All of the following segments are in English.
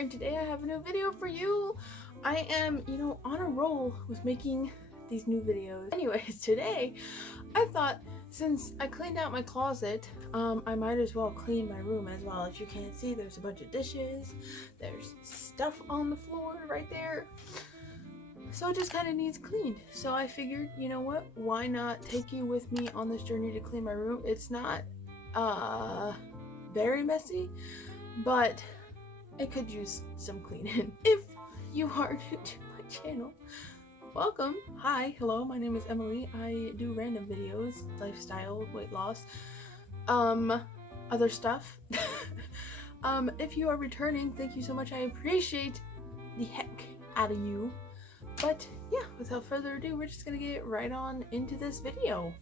And today I have a new video for you. I am, on a roll with making these new videos. Anyways, today I thought since I cleaned out my closet, I might as well clean my room as well. If you can't see, there's a bunch of dishes, there's stuff on the floor right there. So it just kind of needs cleaned. So I figured, you know what, why not take you with me on this journey to clean my room? It's not very messy, but it could use some cleaning. If you are new to my channel, welcome. Hi, hello, my name is Emily. I do random videos, lifestyle, weight loss, other stuff. If you are returning, thank you so much. I appreciate the heck out of you. But yeah, without further ado, we're just gonna get right on into this video.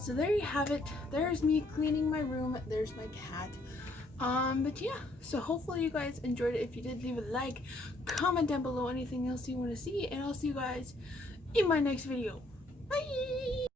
So there you have it. There's me cleaning my room. There's my cat. But yeah, so hopefully you guys enjoyed it. If you did, leave a like, comment down below anything else you want to see, and I'll see you guys in my next video. Bye!